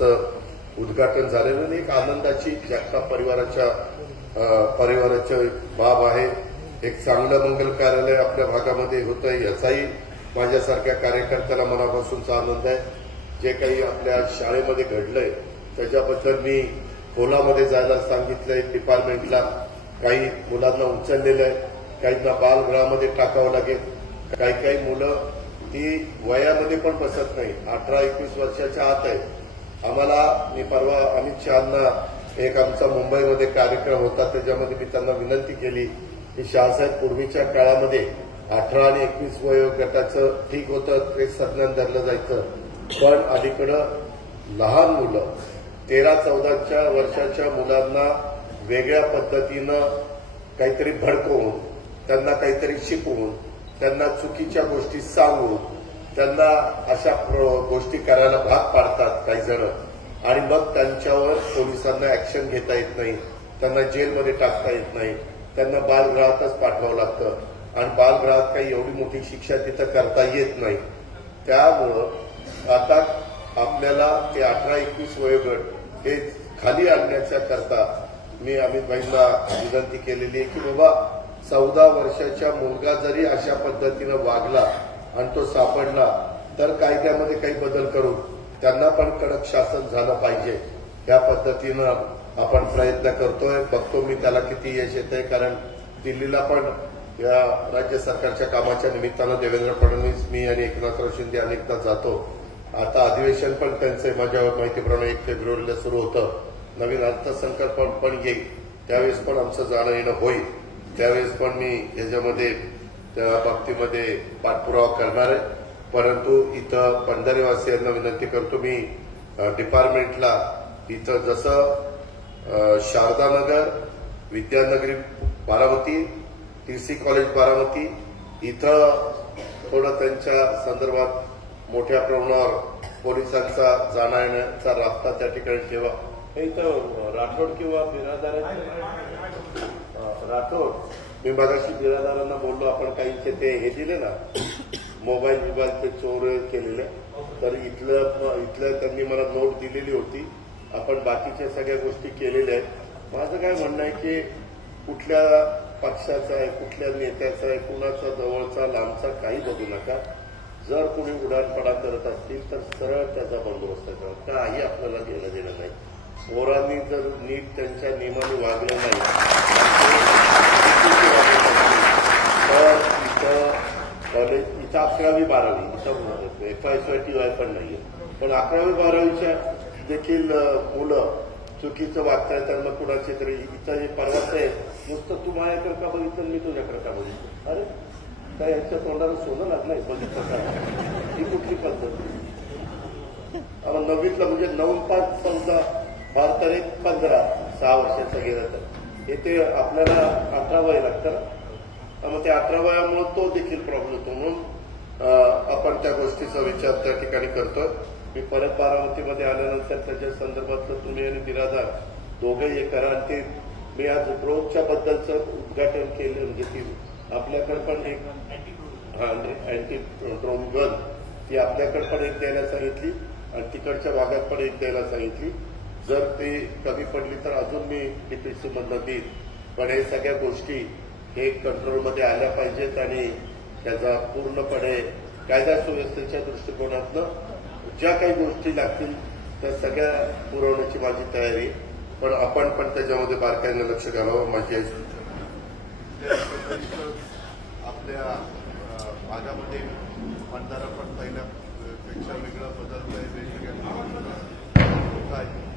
असं उद्घाटन झालेलं आणि एक आनंदाची जगताप परिवाराच्या बाब आहे। एक चांगलं मंगल कार्यालय आपल्या भागामध्ये होतंय याचाही माझ्यासारख्या कार्यकर्त्याला मनापासूनचा आनंद आहे। जे काही आपल्या शाळेमध्ये घडलंय त्याच्याबद्दल मी खोलामध्ये जायला सांगितलंय डिपार्टमेंटला। काही मुलांना उचललेलं आहे, काहींना बालगृहामध्ये टाकावं लागेल। काही मुलं ती वयामध्ये पण बसत नाही, 18-21 वर्षाच्या आत आहे। आम्हाला मी परवा अमित शहांना एक आमचा मुंबईमध्ये कार्यक्रम होता त्याच्यामध्ये मी त्यांना विनंती केली की शाहसाहेब पूर्वीच्या काळामध्ये 18 आणि 21 वयोगटाचं ठीक होतं, ते संज्ञान धरलं जायचं, पण अलीकडं लहान मुलं 13-14 वर्षाच्या मुलांना वेगळ्या पद्धतीनं काहीतरी भडकवून, त्यांना काहीतरी शिकवून, त्यांना चुकीच्या गोष्टी सांगून, त्यांना अशा गोष्टी करायला भाग पाडतात काही जण आणि मग त्यांच्यावर पोलिसांना ऍक्शन घेता येत नाही, त्यांना जेलमध्ये टाकता येत नाही, त्यांना बालगृहातच पाठवावं लागतं आणि बालगृहात काही एवढी मोठी शिक्षा तिथं करता येत नाही। त्यामुळं आता आपल्याला ते 18-21 वयोगट हे खाली आणण्याच्या करता मी अमित भाईंना विनंती केलेली आहे की बाबा 14 वर्षाच्या मुलगा जरी अशा पद्धतीनं वागला आणि तो सापडला तर कायद्यामध्ये काही बदल करून त्यांना पण कडक शासन झालं पाहिजे। या पद्धतीनं आपण प्रयत्न करतोय, बघतो मी त्याला किती यश येतंय, कारण दिल्लीला पण या राज्य सरकारच्या कामाच्या निमित्तानं देवेंद्र फडणवीस, मी आणि एकनाथराव शिंदे अनेकदा जातो। आता अधिवेशन पण त्यांचं माझ्या माहितीप्रमाणे 1 फेब्रुवारीला सुरू होतं, नवीन अर्थसंकल्प पण येईल, त्यावेळेस पण आमचं जाणं येणं होईल, त्यावेळेस पण मी याच्यामध्ये त्या बाबतीमध्ये पाठपुरावा करणार आहे। परंतु इथं पंढरीवासियांना विनंती करतो मी डिपार्टमेंटला इथं जसं शारदानगर, विद्यानगरी बारामती, टीसी कॉलेज बारामती इथं थोडं त्यांच्या संदर्भात मोठ्या प्रमाणावर पोलिसांचा जाणं येण्याचा रास्ता त्या ठिकाणी ठेवा। इथं राठोड किंवा राठोड मी मगाशी बिरादारांना बोललो, आपण काहींचे ते हे दिले ना मोबाईलचे चोर केलेले, तर इथलं त्यांनी मला नोट दिलेली होती, आपण बाकीच्या सगळ्या गोष्टी केलेल्या आहेत। माझं काय म्हणणं आहे की कुठल्या पक्षाचा आहे, कुठल्या नेत्याचा आहे, कुणाचा जवळचा लांबचा काही बघू नका। जर कुणी उडाणपडा करत असतील तर सरळ त्याचा बंदोबस्त करा, काही आपल्याला घेणं देणं नाही। पोरांनी जर नीट त्यांच्या नियमाने वागलं नाही तर इथं कॉलेज, इथं 11वी-12वी इथं FY पण नाहीये, पण 11वी-12वीच्या देखील मुलं चुकीचं वागताय, तर मग कुणाचे तरी इथं हे परवाच आहे नुसतं तू माझ्याकडे का बघितलं, मी तुझ्याकडे का बघितलं, अरे काय यांच्या तोंडाला सोनं लागलंय, बघितलं का, ही कुठली पद्धत। 9वीतला म्हणजे 9-5-14 फार तर 15 6 वर्षाचा गेला तर येथे आपल्याला 18 वय लागतं, मग त्या 18 वयामुळे तो देखील प्रॉब्लेम होतो। म्हणून आपण त्या गोष्टीचा विचार त्या ठिकाणी करतोय। मी परत बारामतीमध्ये आल्यानंतर त्याच्या संदर्भातलं तुम्ही आणि बिरादार दोघंही हे करा। आणि ते मी आज ड्रोनच्या बद्दलचं उद्घाटन केलं, म्हणजे ती आपल्याकडे पण एक अँटी ड्रोन गन ती आपल्याकडे पण एक द्यायला सांगितली आणि तिकडच्या भागात पण एक द्यायला सांगितली। जर ते कमी पडली तर अजून मी डीपीसी मधनं देईल, पण हे सगळ्या गोष्टी हे कंट्रोलमध्ये आल्या पाहिजेत आणि त्याचा पूर्णपणे कायदा सुव्यवस्थेच्या दृष्टिकोनातनं ज्या काही गोष्टी लागतील त्या सगळ्या पुरवण्याची माझी तयारी आहे, पण आपण पण त्याच्यामध्ये बारकाईने लक्ष घालावं माझी। आपल्या भागामध्ये भंडारा पण पहिल्यापेक्षा वेगळं बदलतंय, वेगवेगळ्या लोक आहेत।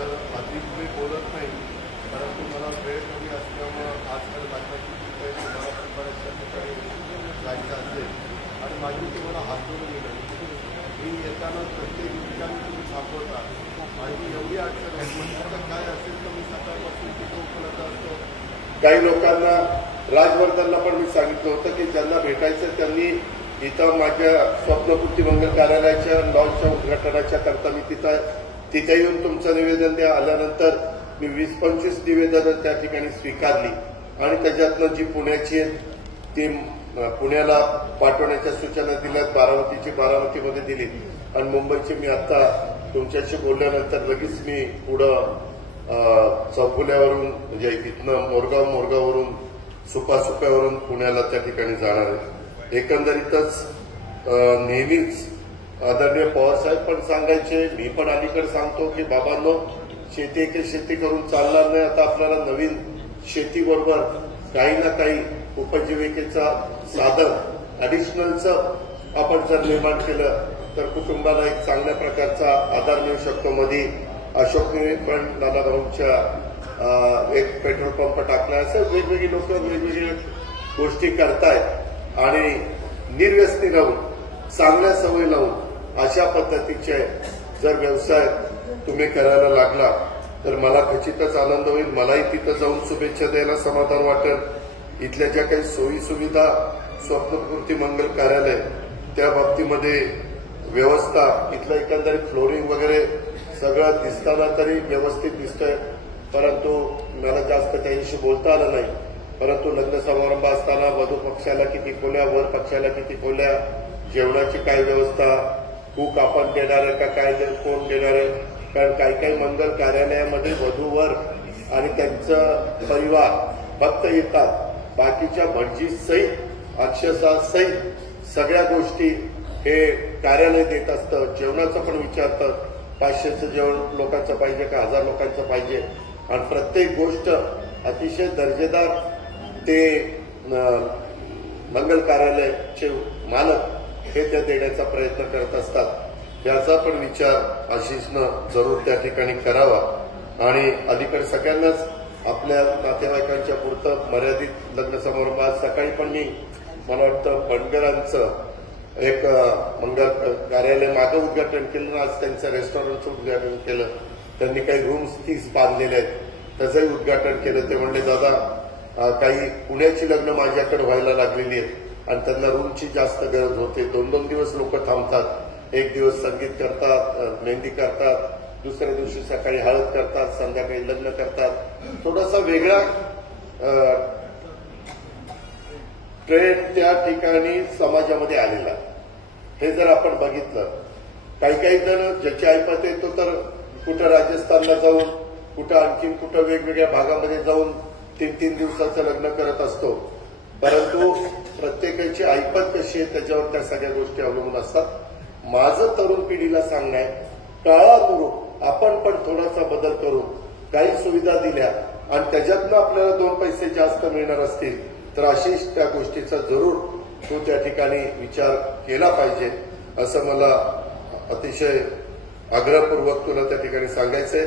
तर अधिक मी बोलत नाही, परंतु मला वेळ कमी असल्यामुळं आजकाल बातम्याची तुम्हाला पण बऱ्याचशा ठिकाणी जायचं असेल आणि माझी तुम्हाला हात जोडून विनंती, मी येताना प्रत्येक ठिकाणी तुम्ही थांबवता, माझी एवढी अडचण आहे, काय असेल तर मी सकाळपासून तिथे उपलब्ध असतो। काही लोकांना राजवर्धनला पण मी सांगितलं होतं की ज्यांना भेटायचं त्यांनी इथं माझ्या स्वप्नपूर्ती मंगल कार्यालयाच्या लॉन्चच्या उद्घाटनाच्या करता मी तिथे येऊन तुमचं निवेदन द्या. आल्यानंतर मी 20-25 निवेदनं त्या ठिकाणी स्वीकारली आणि त्याच्यातनं जी पुण्याची आहेत ती पुण्याला पाठवण्याच्या सूचना दिल्यात. बारामतीमध्ये दिली आणि मुंबईची मी आता तुमच्याशी बोलल्यानंतर लगेच मी पुढं चौफुल्यावरून म्हणजे इथनं मोरगाववरून सुपावरून पुण्याला त्या ठिकाणी जाणार आहे. एकंदरीतच नेहमीच आदरणीय पवारसाहेब पण सांगायचे, मी पण अलीकडे सांगतो की बाबांनो, शेती करून चालणार नाही. आता आपल्याला नवीन शेतीबरोबर काही ना काही उपजीविकेचा साधन ॲडिशनलचं आपण जर निर्माण केलं तर कुटुंबाला एक चांगल्या प्रकारचा आधार मिळू शकतो. मध्ये अशोकने पण नानाभाऊंच्या एक पेट्रोल पंप टाकला. असं वेगवेगळी लोक वेगवेगळ्या गोष्टी करतायत आणि निर्व्यसनी राहून चांगल्या सवयी लावून अशा पद्धतीचे जर व्यवसाय तुम्ही करायला लागला तर मला खचितच आनंद होईल. मलाही तिथं जाऊन शुभेच्छा द्यायला समाधान वाटेल. इथल्या ज्या काही सोयी सुविधा स्वप्नपूर्ती मंगल कार्यालय त्या बाबतीमध्ये व्यवस्था, इथलं एकंदरीत फ्लोरिंग वगैरे सगळं दिसताना तरी व्यवस्थित दिसतंय. परंतु मला जास्त त्याच्याशी बोलता आलं नाही. परंतु लग्न समारंभ असताना वधू पक्षाला किती खोल्या, वर पक्षाला किती खोल्या, जेवणाची काय व्यवस्था, कूक आपण देणार आहे का काय, कोण देणार आहे. कारण काही मंगल कार्यालयामध्ये वधूवर आणि त्यांचं परिवार फक्त येतात, बाकीच्या भटजी सहित अक्षरशः सहित सगळ्या गोष्टी हे कार्यालय देत असतं. जेवणाचं पण विचारतं, 500चं जेवण लोकांचं पाहिजे का 1000 लोकांचं पाहिजे. आणि प्रत्येक गोष्ट अतिशय दर्जेदार ते मंगल कार्यालयाचे मालक हे त्या देण्याचा प्रयत्न करत असतात. याचा पण विचार आशिषनं जरूर त्या ठिकाणी करावा. आणि अलीकडे सगळ्यांनाच आपल्या नातेवाईकांच्या पुरतं मर्यादित लग्न समारंभ. आज सकाळी पण मी मला वाटतं बंडगरांचं एक मंगल कार्यालय मागं उद्घाटन केलं. आज त्यांचं रेस्टॉरंटचं उद्घाटन केलं. त्यांनी काही रूम्स 30 बांधलेले आहेत, त्याचंही उद्घाटन केलं. ते म्हणले दादा काही पुण्याची लग्न माझ्याकडे व्हायला लागलेली आहेत आणि त्यांना रूमची जास्त गरज होते. 2-2 दिवस लोक थांबतात. एक दिवस संगीत करतात, मेहंदी करतात, दुसऱ्या दिवशी सकाळी हळद करतात, संध्याकाळी लग्न करतात. थोडासा वेगळा ट्रेंड त्या ठिकाणी समाजामध्ये आलेला. हे जर आपण बघितलं, काही जण ज्याची ऐपत येतो तर कुठं राजस्थानला जाऊन, कुठं आणखीन कुठं वेगवेगळ्या भागामध्ये जाऊन 3-3 दिवसाचं लग्न करत असतो. परंतु प्रत्येकाची ऐपत कशी आहे त्याच्यावर त्या सगळ्या गोष्टी अवलंबून असतात. माझं तरुण पिढीला सांगणं आहे, काळानुरूप आपण पण थोडासा बदल करू, काही सुविधा दिल्या आणि त्याच्यातनं आपल्याला 2 पैसे जास्त मिळणार असतील तर आशिष त्या गोष्टीचा जरूर तो त्या ठिकाणी विचार केला पाहिजे, असं मला अतिशय आग्रहपूर्वक तुला त्या ठिकाणी सांगायचंय.